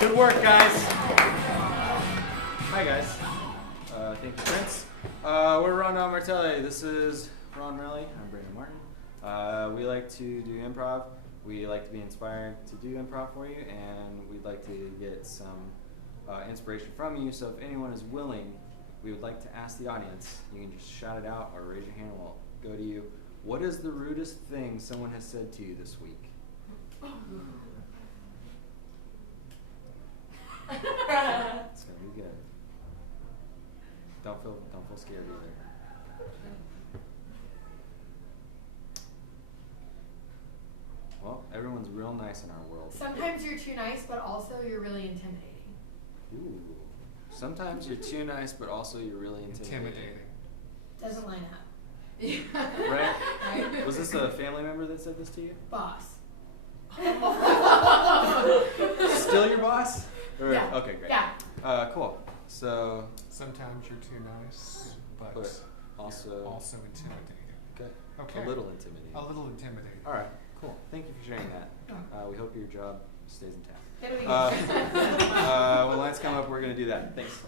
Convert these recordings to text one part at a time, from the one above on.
Good work, guys. Hi, guys. Thank you, Prince. We're RonDon Martelli. This is Ron Relly. I'm Brandon Martin. We like to do improv. We like to be inspired to do improv for you, and we'd like to get some inspiration from you. So if anyone is willing, we would like to ask the audience. You can just shout it out or raise your hand and we'll go to you. What is the rudest thing someone has said to you this week? It's gonna be good. Don't feel scared either. Well, everyone's real nice in our world. Sometimes you're too nice, but also you're really intimidating. Ooh. Sometimes you're too nice, but also you're really intimidating. Doesn't line up. Right? Was this a family member that said this to you? Boss. Still your boss? Or, Yeah. Okay, great. Yeah. Cool. So. Sometimes you're too nice, but also intimidating. Good. Okay. A little intimidating. A little intimidating. All right. Cool. Thank you for sharing that. We hope your job stays intact. When lights come up, we're going to do that. Thanks.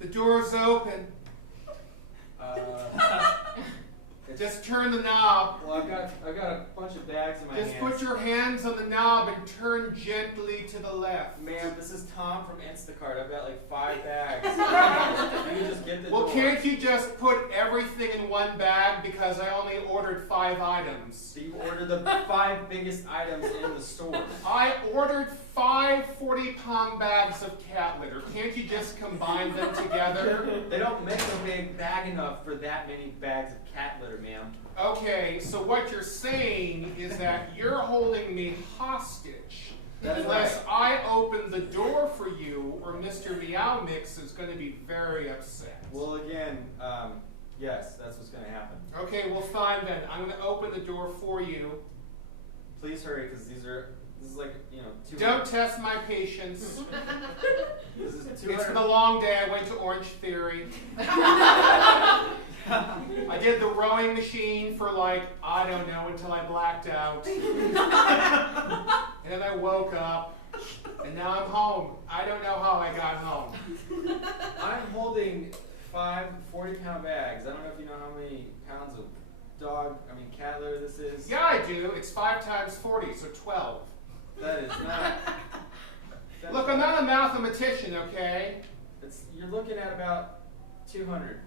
The door's open. Just turn the knob. Well, I've got a bunch of bags in my Just hands. put your hands on the knob and turn gently to the left. Ma'am, this is Tom from Instacart. I've got like 5 bags. You can just get the Well, door. can't you just put everything in one bag because I only ordered 5 items? So you ordered the 5 biggest items in the store. I ordered 5 40-pound bags of cat litter. Can't you just combine them together? They don't make a big bag enough for that many bags of cat litter, ma'am. Okay, so what you're saying is that you're holding me hostage. That's Unless I open the door for you, or Mr. Meow Mix is going to be very upset. Well, again, yes, that's what's going to happen. Okay, well, fine then. I'm going to open the door for you. Please hurry, because this is like, 200. Don't test my patience. This is It's 200. been a long day. I went to Orange Theory. I did the rowing machine for I don't know, until I blacked out. And then I woke up, and now I'm home. I don't know how I got home. I'm holding 5 40-pound bags. I don't know if you know how many pounds of cat litter this is. Yeah, I do. It's 5 times 40, so 12. That is not. Look, I'm not a mathematician, okay? You're looking at about 200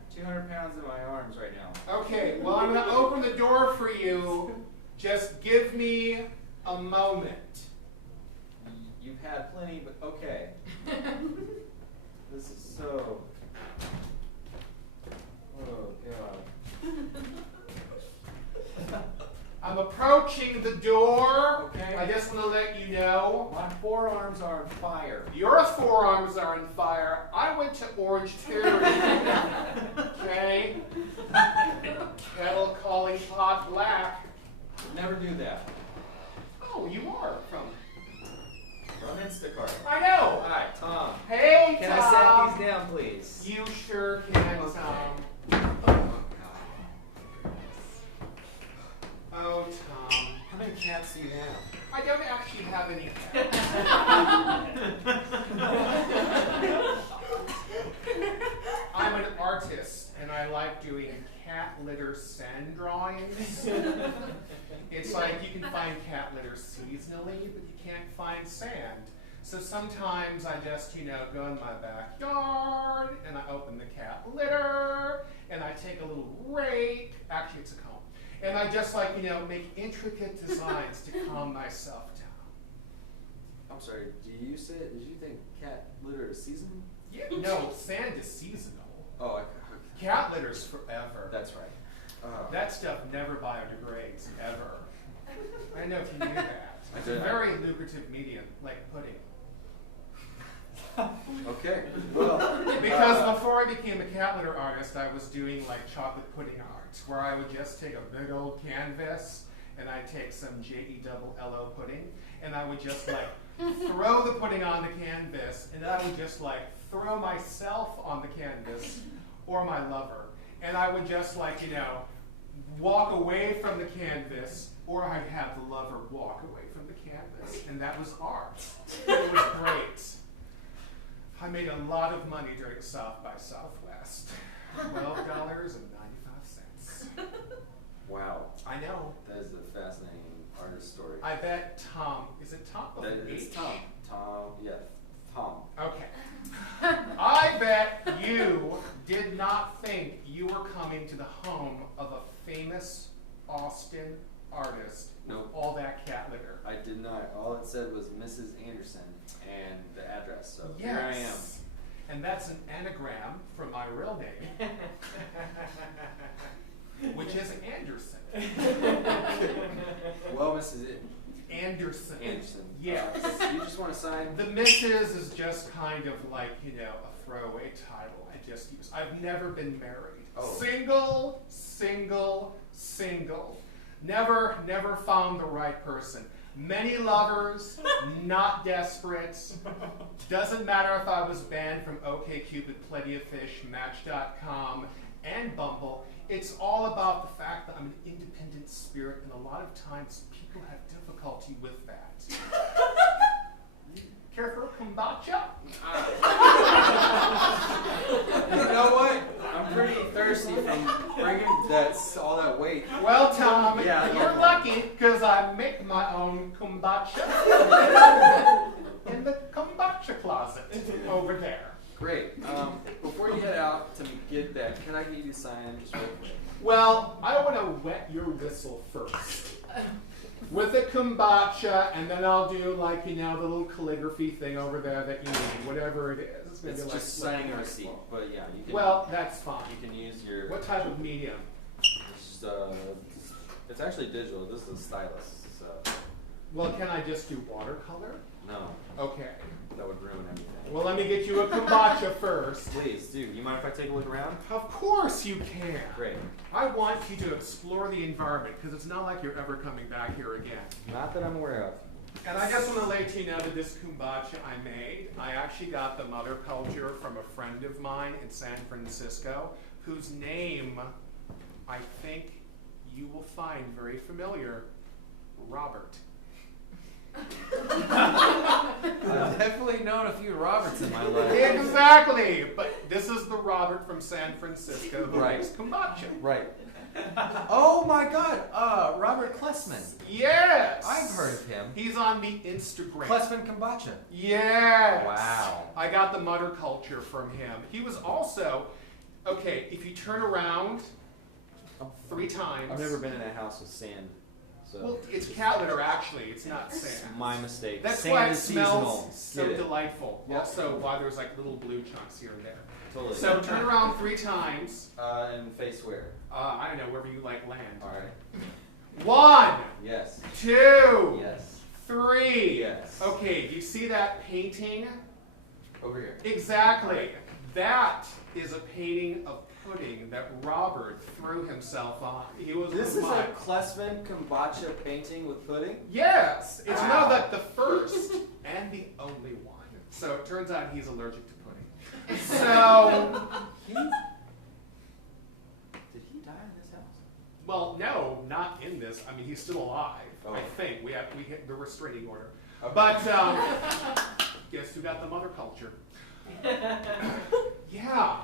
pounds in my arms right now. Okay, well, I'm going to open the door for you. Just give me a moment. You've had plenty, but okay. This is so. Oh, God. I'm approaching the door. Okay. I just want to let you know. My forearms are on fire. Your forearms are on fire. I went to Orange Theory. Okay? Kettle calling hot black. Never do that. Oh, you are from Instacart. I know. Hi, Tom. Hey, Can Tom. I set these down, please? You sure can, Okay. Tom. Oh, Tom. How many cats do you have? I don't actually have any I'm an artist, and I like doing cat litter sand drawings. It's like you can find cat litter seasonally, but you can't find sand. So sometimes I just, go in my backyard, and I open the cat litter, and I take a little rake. Actually, it's a comb. And I just make intricate designs to calm myself down. I'm sorry, did you think cat litter is seasonal? Yeah, no, sand is seasonal. Oh, okay. Cat litter's forever. That's right. That stuff never biodegrades, ever. I don't know if you knew that. It's a did. very lucrative medium, like pudding. Okay. Well. Because before I became a cat litter artist, I was doing like chocolate pudding art, where I would just take a big old canvas and I'd take some JELLO pudding, and I would just like throw the pudding on the canvas, and then I would just like throw myself on the canvas, or my lover, and I would just like, you know, walk away from the canvas, or I'd have the lover walk away from the canvas, and that was art. It was great. I made a lot of money during South by Southwest. $12.95. Wow. I know. That is a fascinating artist story. I bet Tom, is it Tom? That is H? Tom. Tom, yeah, Tom. Okay. I bet you did not think you were coming to the home of a famous Austin artist Nope. with all that cat litter. I did not. All it said was Mrs. Anderson and the address. So Yes. here I am. And that's an anagram from my real name, which is Anderson. Well, Mrs. Anderson. Anderson. Yes. You just want to sign? The Mrs. is just kind of like, you know, a throwaway title I just use. I've never been married. Oh. Single, single, single. Never found the right person. Many lovers, not desperate. Doesn't matter if I was banned from OkCupid, Plenty of Fish, Match.com, and Bumble. It's all about the fact that I'm an independent spirit, and a lot of times people have difficulty with that. Care for kombucha? You know what? I'm pretty thirsty from bringing all that weight. Well, Tom, Yeah, you're lucky because I make my own kombucha in the kombucha closet over there. Great. Before you head out to get that, can I get you to sign just real quick? Well, I want to wet your whistle first with the kombucha, and then I'll do like, you know, the little calligraphy thing over there that you need, whatever it is. It's, It's like just signing a receipt, but yeah, you can. Well, that's fine. you can use your. What type of medium? It's, it's actually digital. This is a stylus, so Well, can I just do watercolor? no, Okay. that would ruin everything. Well, let me get you a kombucha first. Please do. You mind if I take a look around? Of course you can. Great. I want you to explore the environment because it's not like you're ever coming back here again. Not that I'm aware of. And I just want to let you know that this kombucha I made, I actually got the mother culture from a friend of mine in San Francisco, whose name I think you will find very familiar, Robert. I've definitely known a few Roberts in my life. Exactly, but this is the Robert from San Francisco who Right. makes kombucha. Right. Oh my God, Robert Klessman. Yes! I've heard of him. He's on the Instagram. Klessman Kombucha. Yes! Wow. I got the mother culture from him. He was also, okay, if you turn around 3 times. I've never been in a house with sand, so. Well, it's cat litter actually, it's not sand. My mistake. That's Sand why it is smells seasonal. so Get it. delightful. Yeah. Also, why there's like little blue chunks here and there. Totally. So turn around 3 times. And face where? I don't know, wherever you like land. All right. 1, Yes. 2, Yes. 3. Yes. Okay, do you see that painting? Over here. Exactly. That is a painting of pudding that Robert threw himself on. He was This with is my- a Klessman Kombucha painting with pudding? Yes, it's Wow. not like the first and the only one. So it turns out he's allergic to pudding. So, He? Did he die in this house? well, no, not in this. I mean, he's still alive. Oh. I think we hit the restraining order. Okay. But guess who got the mother culture? Yeah.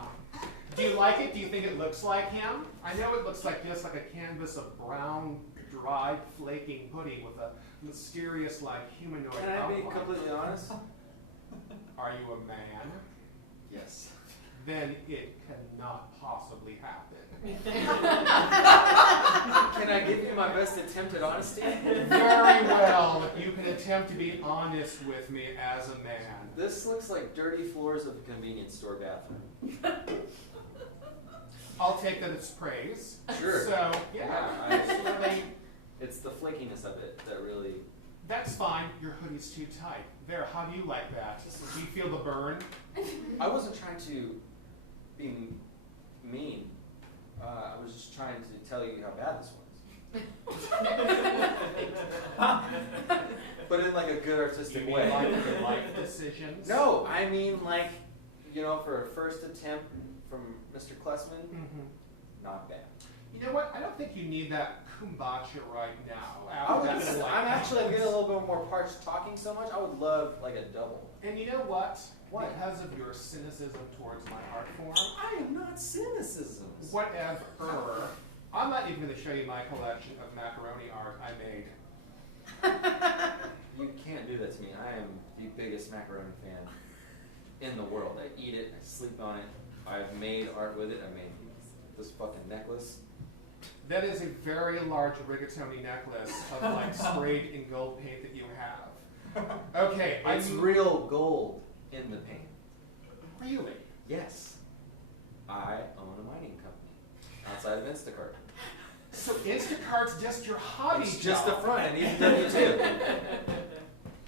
Do you like it? Do you think it looks like him? I know it looks like just like a canvas of brown, dried, flaking pudding with a mysterious, like, humanoid Can I be outline. completely honest? Are you a man? Yes. Then it cannot possibly happen. Can I give you my best attempt at honesty? Very well. You can attempt to be honest with me as a man. This looks like dirty floors of a convenience store bathroom. I'll take that as praise. Sure. So, yeah. Yeah, it's the flakiness of it that really. That's fine. Your hoodie's too tight. There, how do you like that? Do you feel the burn? I wasn't trying to be mean. I was just trying to tell you how bad this was. But in like a good artistic You mean way. like your life decisions? No, I mean like, for a first attempt from Mr. Klessman, not bad. You know what? I don't think you need that kombucha right now. After that I'm actually getting a little bit more parched talking so much. I would love like a double. And you know what? What? Because of your cynicism towards my art form, I am not cynicism. whatever. I'm not even going to show you my collection of macaroni art I made. You can't do that to me. I am the biggest macaroni fan in the world. I eat it. I sleep on it. I've made art with it. I made this fucking necklace. That is a very large rigatoni necklace of like sprayed in gold paint that you have. Okay, It's real gold in the paint. Really? Yes. I own a mining company outside of Instacart. So Instacart's just your hobby It's just the job. front. I needed a W-2.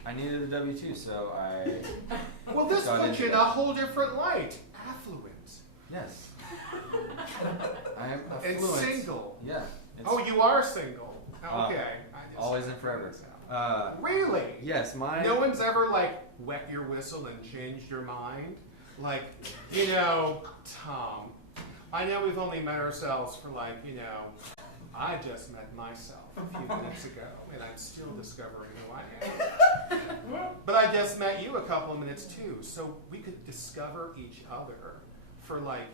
I needed a W-2, so I... Well, this got puts into you in it. a whole different light. Affluent. Yes. I am And affluent. single. Yeah. Oh, you are single. Okay. I just- Always and forever. Really? Yes, my... No one's ever like wet your whistle and changed your mind? Like, Tom, I know we've only met ourselves for like, I just met myself a few minutes ago and I'm still discovering who I am. But I just met you a couple of minutes too, so we could discover each other for like,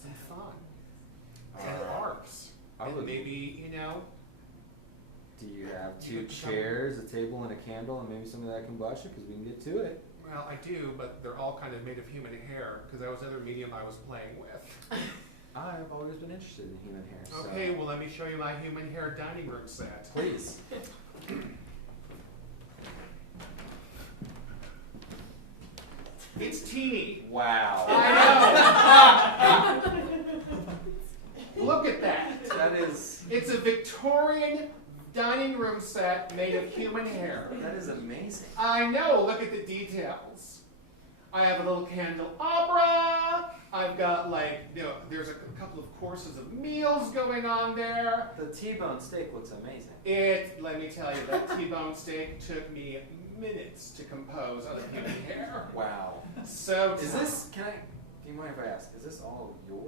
some fun and arts. I And would- maybe, Do you have You two could come- chairs, a table, and a candle, and maybe some of that kombucha? Because we can get to it. well, I do, but they're all kind of made of human hair because that was another medium I was playing with. I've always been interested in human hair. So. Okay, well, let me show you my human hair dining room set. Please. It's teeny. Wow. I know. Look at that. That is... It's a Victorian dining room set made of human hair. That is amazing. I know. Look at the details. I have a little candelabra. I've got there's a couple of courses of meals going on there. The T-bone steak looks amazing. Let me tell you, that T-bone steak took me minutes to compose out of human hair. Wow. So Is this... Do you mind if I ask? Is this all your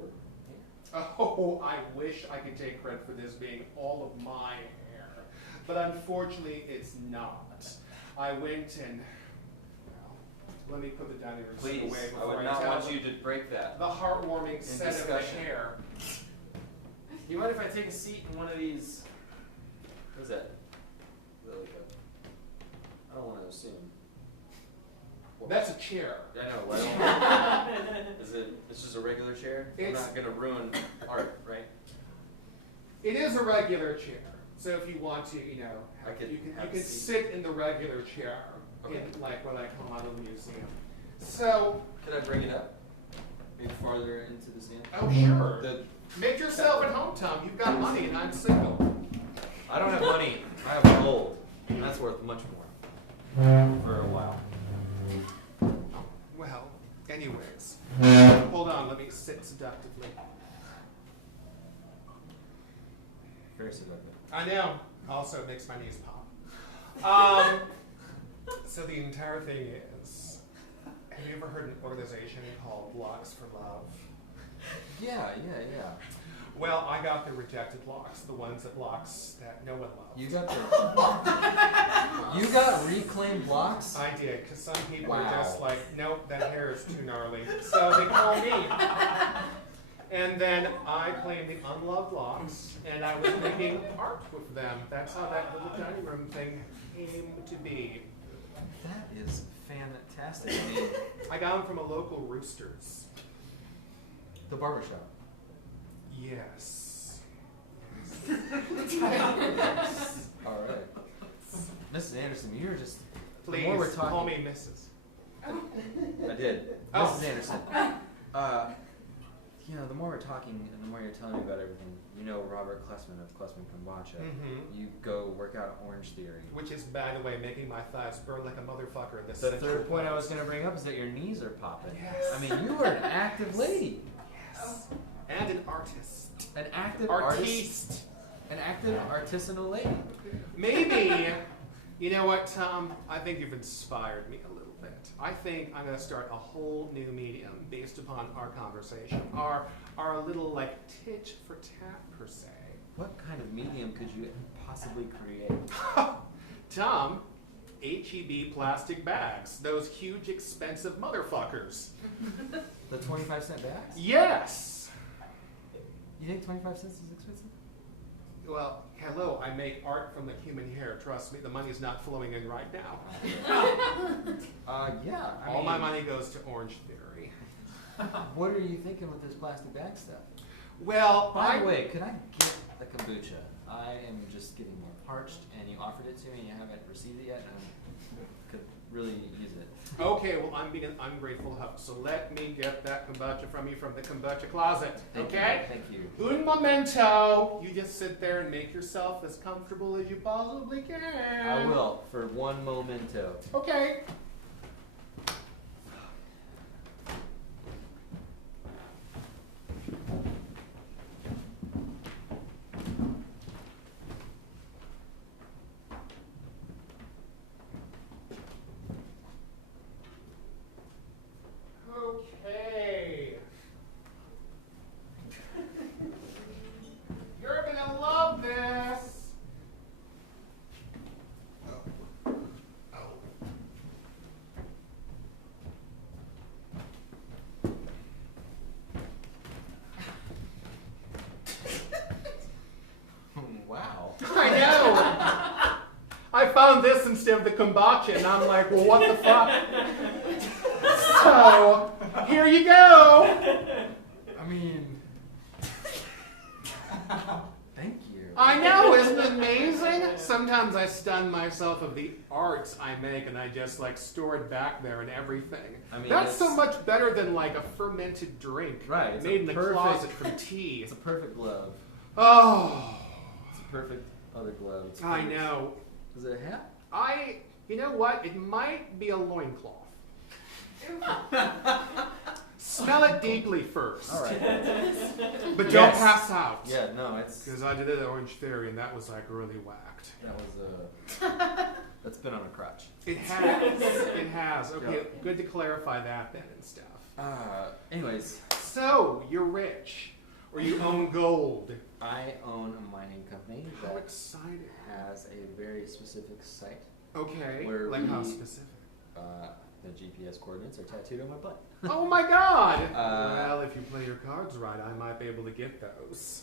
hair? Oh, I wish I could take credit for this being all of my hair. But unfortunately, it's not. I went and... let me put the dining room set Please. away I before would I not tell want you to break that. the heartwarming set discussion. of the hair. Do you mind if I take a seat in one of these... What is that? Is that like a... I don't want to assume. That's a chair. I know. I don't Is it? It's just a regular chair. I'm It's- not gonna ruin art, right? It is a regular chair. So if you want to, I could you have a can seat. sit in the regular chair Okay. in like what I call my little museum. So, Could I bring it up? Maybe farther into the stand. oh sure. The, Make yourself at home, Tom. You've got money and I'm single. I don't have money. I have gold. And that's worth much more. For a while. Well, anyways. Hold on, let me sit seductively. Very seductive. I know. Also, it makes my knees pop. So the entire thing is, have you ever heard an organization called Blocks for Love? Yeah. Well, I got the rejected blocks, the ones that blocks that no one loves. You got the. You got reclaimed blocks? I did, because some people are Wow. just like, nope, that hair is too gnarly. So they call me. And then I claimed the unloved blocks, and I was making art with them. That's how that little dining room thing came to be. That is fantastic. I mean, I got them from a local Roosters. the barbershop. Yes. All right. Mrs. Anderson, you're just. Please, the more we're talking, call me Mrs. I did. Oh. Mrs. Anderson. you know, the more we're talking and the more you're telling me about everything, you know Robert Klessman of Klessman Kombucha. Mm-hmm. You go work out at Orange Theory. Which is, by the way, making my thighs burn like a motherfucker. This The third point I was going to bring up is that your knees are popping. Yes. I mean, you are an active lady. Yes. And an artist. An active Artiste. artist. An active artisanal lady. Maybe, you know what, Tom? I think you've inspired me a little bit. I think I'm going to start a whole new medium based upon our conversation. Our little, like, tit for tat, per se. What kind of medium could you possibly create? Tom, HEB plastic bags. Those huge, expensive motherfuckers. The 25-cent bags? Yes! You think 25 cents is expensive? Well, hello, I make art from the human hair. Trust me, the money's not flowing in right now. Yeah. All my money goes to Orange Theory. What are you thinking with this plastic bag stuff? Well, By the way, could I get the kombucha? I am just getting more parched, and you offered it to me, and you haven't received it yet, and I could really use it. Okay, well, I'm being an ungrateful host, so let me get that kombucha from you from the kombucha closet, okay? Thank you. Un momento. You just sit there and make yourself as comfortable as you possibly can. I will, for one momento. Okay. Okay. You're gonna love this. Wow. I know. I found this instead of the kombucha, and I'm like, well, what the fuck? So, here you go. I mean, thank you. I know, isn't it amazing? Sometimes I stun myself of the arts I make, and I just like store it back there and everything. I mean, that's so it's- much better than like a fermented drink Right, it's made a in the perfect- closet from tea. It's a perfect glove. Oh, It's a perfect other glove. It's I perfect. know. Is it a hat? You know what? It might be a loincloth. Smell it deeply first. All right. But don't Yes. pass out. Yeah, no, it's Because I did it at Orange Theory, and that was like really whacked. that was that's been on a crutch. It has. It has. Okay, Yeah. good to clarify that then and stuff. Anyways, So, you're rich. Or you own gold. I own a mining company How that exciting. has a very specific site. Okay. Where Like how we- specific? The GPS coordinates are tattooed on my butt. Oh my god! Uh, Well, if you play your cards right, I might be able to get those.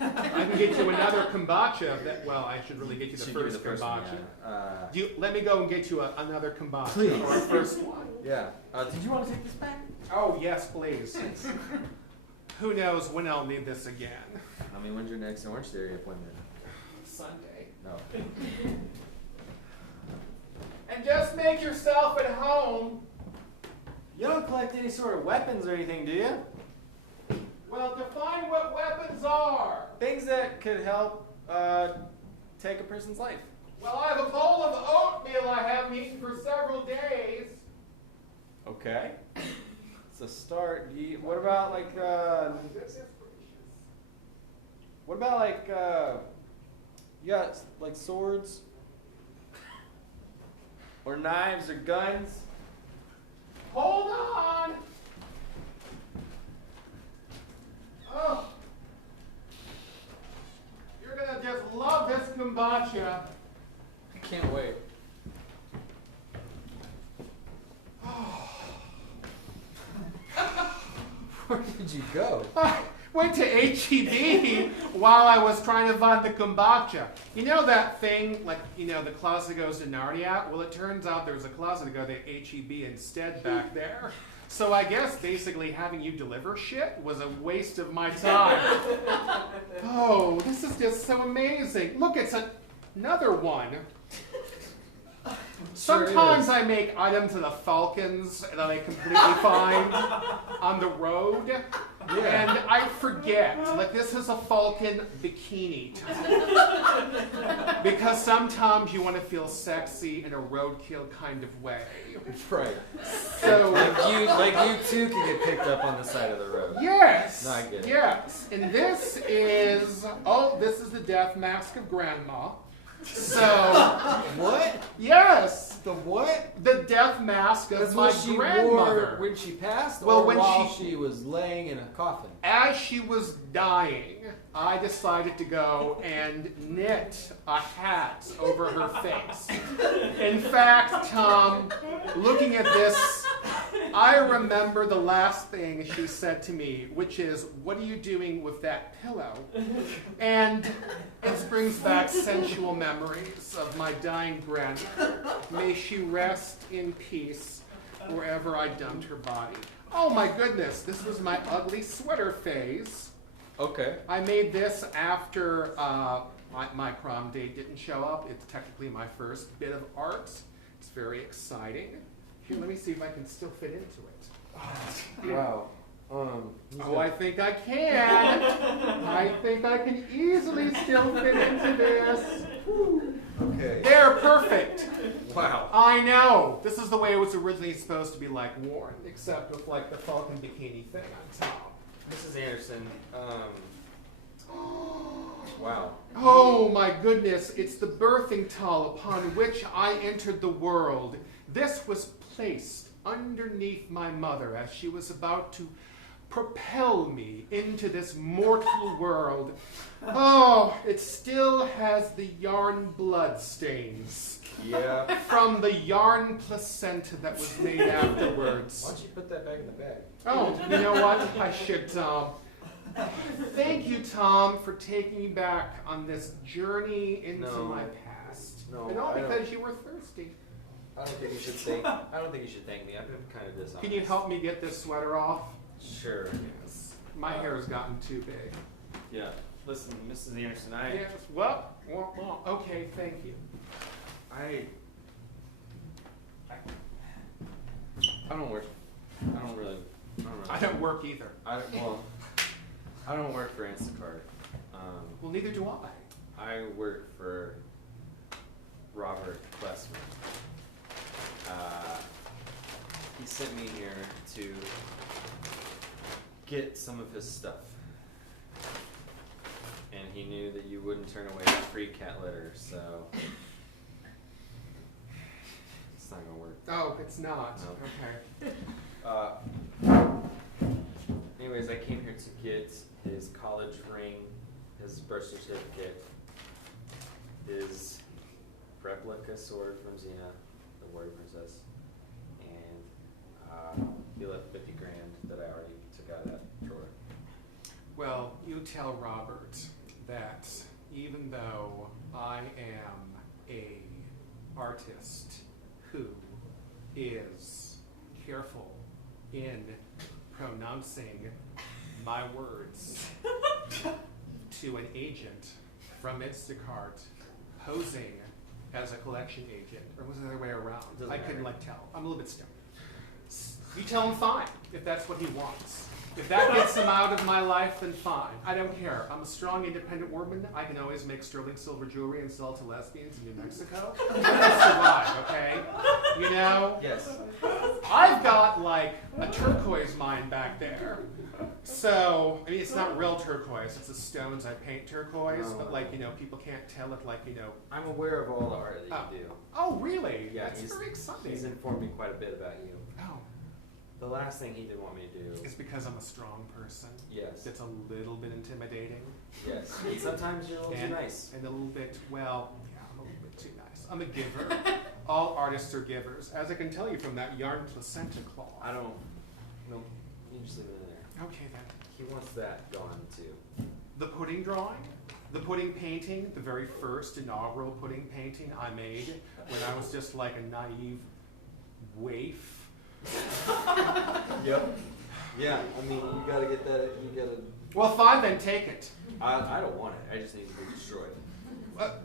I can get you another kombucha. Well, I should really get you the Should give me first the first kombucha. one, yeah. Let me go and get you another kombucha. Please. Or a first one. Yeah. Did you want to take this back? Oh, yes, please. Who knows when I'll need this again. I mean, when's your next Orange Theory appointment? Sunday. No. And just make yourself at home. You don't collect any sort of weapons or anything, do you? Well, define what weapons are. Things that could help take a person's life. Well, I have a bowl of oatmeal I haven't eaten for several days. Okay. It's a start. What about like This is precious. what about like you got like swords or knives or guns? Hold on. Oh. You're gonna just love this kombucha. I can't wait. Where did you go? I went to HEB while I was trying to find the kombucha. You know that thing, like, you know, the closet that goes to Narnia? Well, it turns out there was a closet to go to HEB instead back there. So I guess basically having you deliver shit was a waste of my time. Oh, this is just so amazing. Look, it's another one. Sometimes I make items of the Falcons that I completely find on the road. Yeah. And I forget, like this is a Falcon bikini top. Because sometimes you want to feel sexy in a roadkill kind of way. Right. So, Like you too can get picked up on the side of the road. yes, No, I get it. yes. And this is the death mask of Grandma. So, What? yes, The what? the death mask of That's my what she grandmother. wore when she passed, Well, or when while she- she was laying in a coffin. As she was dying, I decided to go and knit a hat over her face. In fact, Tom, looking at this, I remember the last thing she said to me, which is, "What are you doing with that pillow?" And it brings back sensual memories of my dying grandmother. May she rest in peace wherever I dumped her body. Oh my goodness, this was my ugly sweater phase. Okay. I made this after my prom date didn't show up. It's technically my first bit of art. It's very exciting. Here, let me see if I can still fit into it. Wow. Oh, I think I can. I think I can easily still fit into this. Okay. They're perfect. Wow. I know. This is the way it was originally supposed to be like worn, except with like the Falcon bikini thing on top. Mrs. Anderson. Wow. Oh my goodness, it's the birthing towel upon which I entered the world. This was placed underneath my mother as she was about to propel me into this mortal world. Oh, it still has the yarn blood stains Yeah. from the yarn placenta that was made afterwards. Why don't you put that back in the bag? Oh, you know what? I should, Tom. Thank you, Tom, for taking me back on this journey into No. my past. No, and all I don't- because you were thirsty. I don't think you should thank. I don't think you should thank me. I've been kind of dishonest. Can you help me get this sweater off? Sure. Yes. My hair has gotten too big. Yeah. Listen, Mrs. Anderson, Yes. Well, okay, thank you. I don't work. I don't really. I don't work either. I don't work for Instacart. Well, neither do I. I work for Robert Klessman. He sent me here to get some of his stuff. And he knew that you wouldn't turn away free cat litter, so it's not gonna work. Oh, it's not. No. Okay. Anyways, I came here to get his college ring, his birth certificate, his replica sword from Xena, the warrior princess, and he left 50 grand that I already took out of that drawer. Well, you tell Robert that even though I am a artist who is careful in pronouncing my words to an agent from Instacart posing as a collection agent, or was it the other way around? Doesn't I couldn't matter. tell. I'm a little bit stoned. You tell him fine, if that's what he wants. If that gets him out of my life, then fine. I don't care. I'm a strong, independent woman. I can always make sterling silver jewelry and sell it to lesbians in New Mexico. I can survive, okay? You know? Yes. I've got like a turquoise mine back there. So, I mean, it's not real turquoise. It's the stones I paint turquoise. No. But like, you know, people can't tell it like, you know. I'm aware of all the art that you do. Oh, really? Yeah, That's very exciting. He's informed me quite a bit about you. Oh, The last thing he didn't want me to do. it's because I'm a strong person. Yes. It's a little bit intimidating. Yes. And sometimes you're a little too nice. And a little bit, well, yeah, I'm a little bit too nice. I'm a giver. All artists are givers, as I can tell you from that yarn placenta claw. I don't. No. You just leave it in there. Okay then. He wants that gone too. The pudding drawing, the pudding painting, the very first inaugural pudding painting I made when I was just like a naive waif. Yep. Yeah. I mean, you gotta get that. You gotta. Well, fine then, take it. I don't want it. I just need to be destroyed.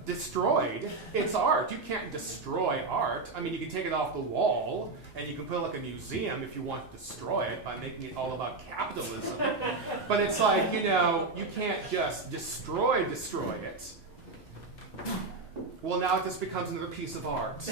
Destroyed. It's art. You can't destroy art. I mean, you can take it off the wall, and you can put it like a museum if you want to destroy it by making it all about capitalism. But it's like, you know, you can't just destroy it. Well, now it just becomes another piece of art.